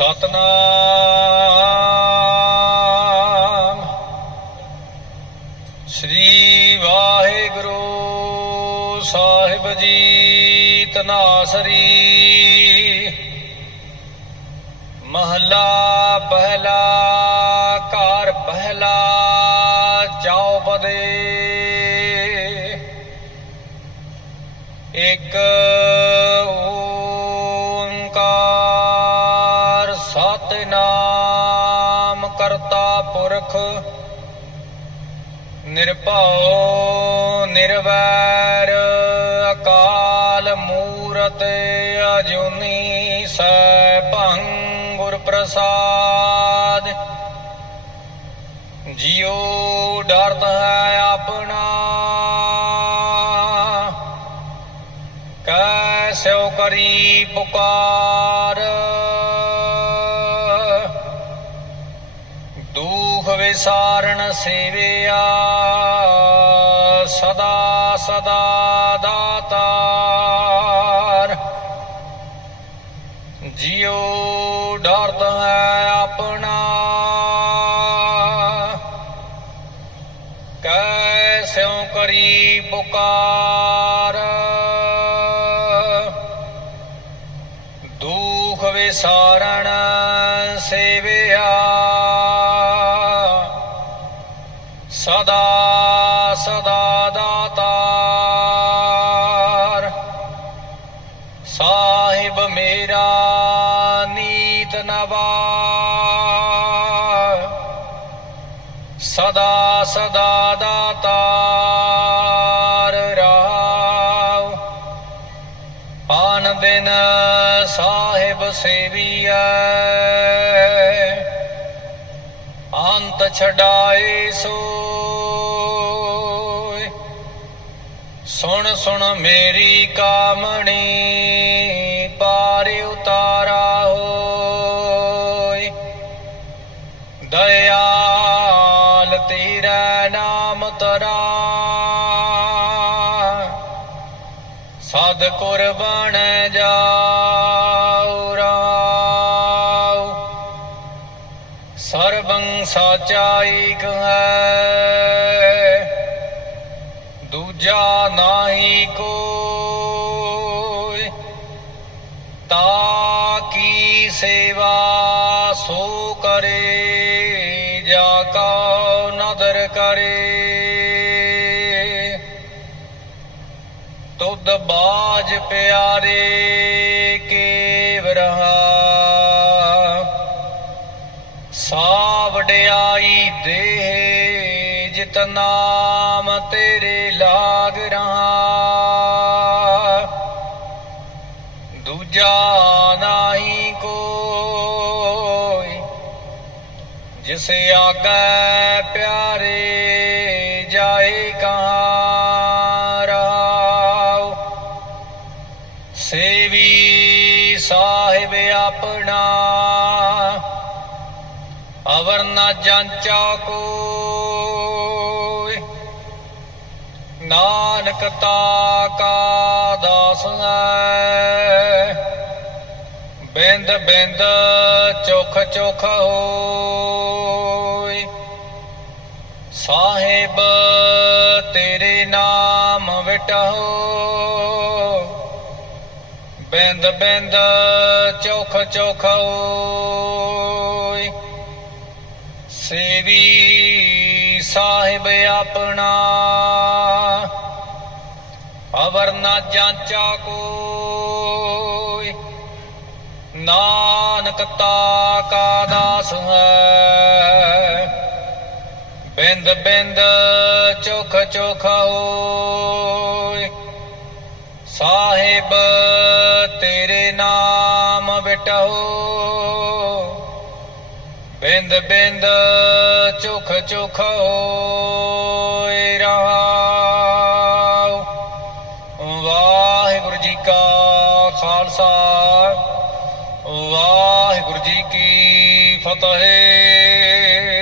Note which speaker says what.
Speaker 1: ਸਤਨਾਮ। ਸ੍ਰੀ ਵਾਹਿਗੁਰੂ ਸਾਹਿਬ ਜੀ ਤਨਾਸਰੀ। ਮਹੱਲਾ ਪਹਿਲਾ ਘਰ ਪਹਿਲਾ ਚੌਪਦੇ। ਇੱਕ ਪੁਰਖ ਨਿਰਭਉ ਨਿਰਵੈਰ, ਅਕਾਲ ਮੂਰਤ ਅਜੂਨੀ ਸੈਭੰ ਗੁਰ ਪ੍ਰਸਾਦ ਜਿਉ ਡਰਤ ਹੈ ਆਪਣਾ ਕੈਸਿਓ ਕਰੀ ਪੁਕਾਰ। ਵਿਸਾਰਣ ਸੇਵਿਆ, ਸਦਾ ਸਦਾ ਦਾਤਾਰ। ਜਿਉ ਡਰਤ ਹੈ ਆਪਣਾ ਕੈਸਿਓ ਕਰੀ ਪੁਕਾਰ। ਦੁਖ ਵਿਸਾਰਣ ਸੇਵੇ ਸਦਾ ਸਦਾ ਦਾਤਾਰ। ਸਾਹਿਬ ਮੇਰਾ ਨੀਤ ਨਵਾ। ਸਦਾ ਸਦਾ ਦਾਤਾਰ ਰਾਵ ਆਨ ਦਿਨ ਸਾਹਿਬ ਸੇਵੀਐ। ਅੰਤ ਛਡਾਏ ਸੋਇ ਸੁਣ ਸੁਣ ਮੇਰੀ ਕਾਮਣੀ, ਪਾਰ ਉਤਾਰਾ ਹੋਇ ਦਇਆਲ ਤੇਰਾ ਨਾਮ ਤਰਾ ਸਦ ਕੁਰਬਾਨ ਜਾ ਸਰਬੰ ਹੈ ਦੂਜਾ ਨਾਹੀ ਕੋਈ ਤਾ ਕੀ ਸੇਵਾ ਸੋ ਕਰੇ, ਜਾ ਕਉ ਨਦਰ ਕਰੇ। ਤੁਧ ਬਾਜ ਪਿਆਰੇ ਸਾ ਵਡਿਆਈ ਦੇ ਜਿਤ ਨਾਮ ਤੇਰੇ ਲਾਗ ਰਹਾ। ਦੂਜਾ ਨਾਹੀ ਕੋਈ, ਜਿਸ ਆਗੈ ਪਿਆਰੇ ਜਾਏ ਕਹਾਂ ਰਾਉ। ਸੇਵੀ ਸਾਹਿਬ ਆਪਣਾ ਅਵਰ ਨਾ ਜਾਂਚਾ ਕੋਈ। ਨਾਨਕ ਤਾ ਕਾ ਦਾਸ ਹੈ। ਬਿੰਦ ਬਿੰਦ ਚੁਖ ਚੁਖ ਹੋਈ। ਸਾਹਿਬ ਤੇਰੇ ਨਾਮ ਵਿਟਹੁ। ਬਿੰਦ ਬਿੰਦ ਚੁਖ ਚੁਖ ਹੋਈ। ਸੇਵੀ ਸਾਹਿਬ ਆਪਣਾ ਅਵਰ ਨਾ ਜਾਂਚਾ ਕੋਈ। ਨਾਨਕ ਤਾ ਕਾ ਦਾਸ ਹੈ। ਬਿੰਦ ਬਿੰਦ ਚੁਖ ਚੁਖ ਹੋਇ ਸਾਹਿਬ ਤੇਰੇ ਨਾਮ ਵਿਟਹੁ ਬਿੰਦ ਬਿੰਦ ਚੁਖ ਚੁਖ ਹੋਇ ਰਹਾਉ ਵਾਹਿਗੁਰੂ ਜੀ ਕਾ ਖਾਲਸਾ ਵਾਹਿਗੁਰੂ ਜੀ ਕੀ ਫਤਿਹ।